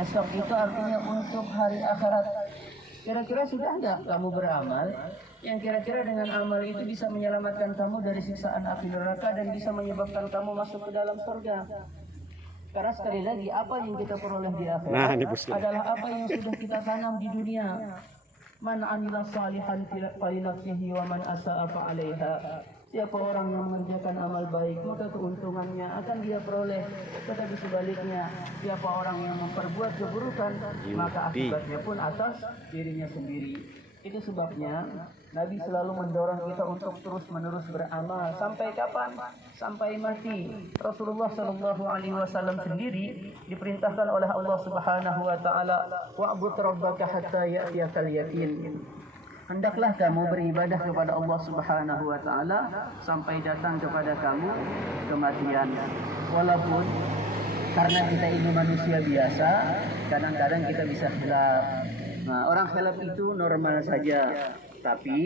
esok itu artinya untuk hari akhirat. Kira-kira sudah nggak kamu beramal yang kira-kira dengan amal itu bisa menyelamatkan kamu dari siksaan api neraka dan bisa menyebabkan kamu masuk ke dalam surga? Karena sekali lagi apa yang kita peroleh di akhirat adalah apa yang sudah kita tanam di dunia. Man amila salihan falinafsihi wa man asa'a fa'alaiha. Siapa orang yang mengerjakan amal baik maka keuntungannya akan dia peroleh. Tetapi sebaliknya siapa orang yang memperbuat keburukan maka akibatnya pun atas dirinya sendiri. Itu sebabnya Nabi selalu mendorong kita untuk terus-menerus beramal. Sampai kapan? Sampai mati. Rasulullah Shallallahu Alaihi Wasallam sendiri diperintahkan oleh Allah Subhanahu Wa Taala, wa'bud rabbaka hatta ya'tiyakal yaqin. Hendaklah kamu beribadah kepada Allah Subhanahu Wa Taala sampai datang kepada kamu kematian. Walaupun karena kita ini manusia biasa, kadang-kadang kita bisa khilaf. Nah, orang khilaf itu normal saja. Tapi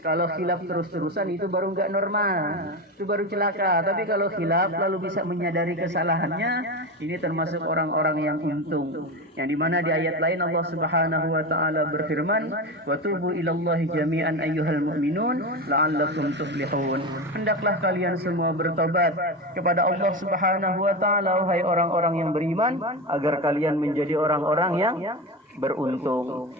kalau khilaf terus-terusan itu baru nggak normal, itu baru celaka. Tapi kalau khilaf lalu bisa menyadari kesalahannya, ini termasuk orang-orang yang untung. Yang dimana di ayat lain Allah Subhanahu Wa Taala berfirman, wa tubu ilallahi jami'an ayyuhal mu'minun la'allakum tuflihun. Hendaklah kalian semua bertobat kepada Allah Subhanahu Wa Taala, wahai orang-orang yang beriman, agar kalian menjadi orang-orang yang beruntung.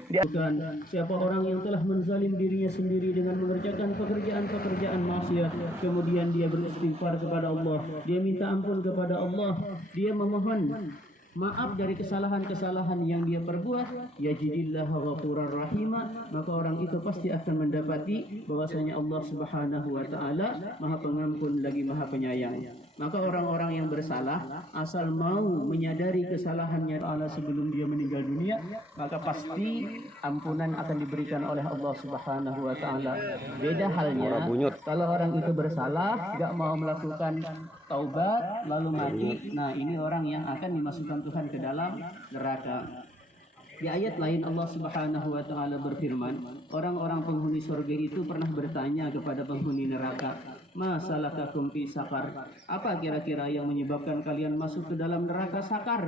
Siapa orang yang telah menzalim dirinya sendiri dengan mengerjakan pekerjaan-pekerjaan maksiat, kemudian dia beristighfar kepada Allah, dia minta ampun kepada Allah, dia memohon maaf dari kesalahan-kesalahan yang dia perbuat, yajidillah ghafurar rahimah, maka orang itu pasti akan mendapati bahwasanya Allah Subhanahu Wa Taala Maha Pengampun lagi Maha Penyayang. Maka orang-orang yang bersalah asal mau menyadari kesalahannya Allah sebelum dia meninggal dunia, maka pasti ampunan akan diberikan oleh Allah Subhanahu Wa Taala. Beda halnya kalau orang itu bersalah, gak mau melakukan taubat lalu mati, nah ini orang yang akan dimasukkan Tuhan ke dalam neraka. Di ayat lain Allah Subhanahu Wa Taala berfirman, orang-orang penghuni surga itu pernah bertanya kepada penghuni neraka, ma salakakum fi sakar? Apa kira-kira yang menyebabkan kalian masuk ke dalam neraka sakar?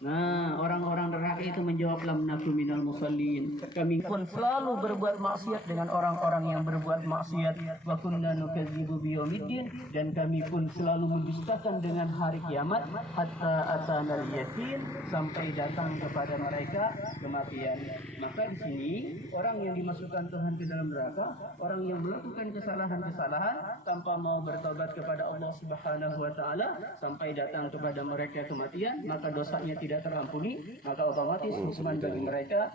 Nah, orang-orang neraka itu menjawab, lam naku minal musallin. Kami pun selalu berbuat maksiat dengan orang-orang yang berbuat maksiat. Wa kunna nukadzibu biyaumiddin, dan kami pun selalu mendustakan dengan hari kiamat, hatta atanal yakin, sampai datang kepada mereka kematian. Maka di sini orang yang dimasukkan Tuhan ke dalam neraka, orang yang melakukan kesalahan-kesalahan tanpa mau bertobat kepada Allah Subhanahu Wa Taala sampai datang kepada mereka kematian, maka dosanya tidak terampuni, maka otomatis hukuman bagi mereka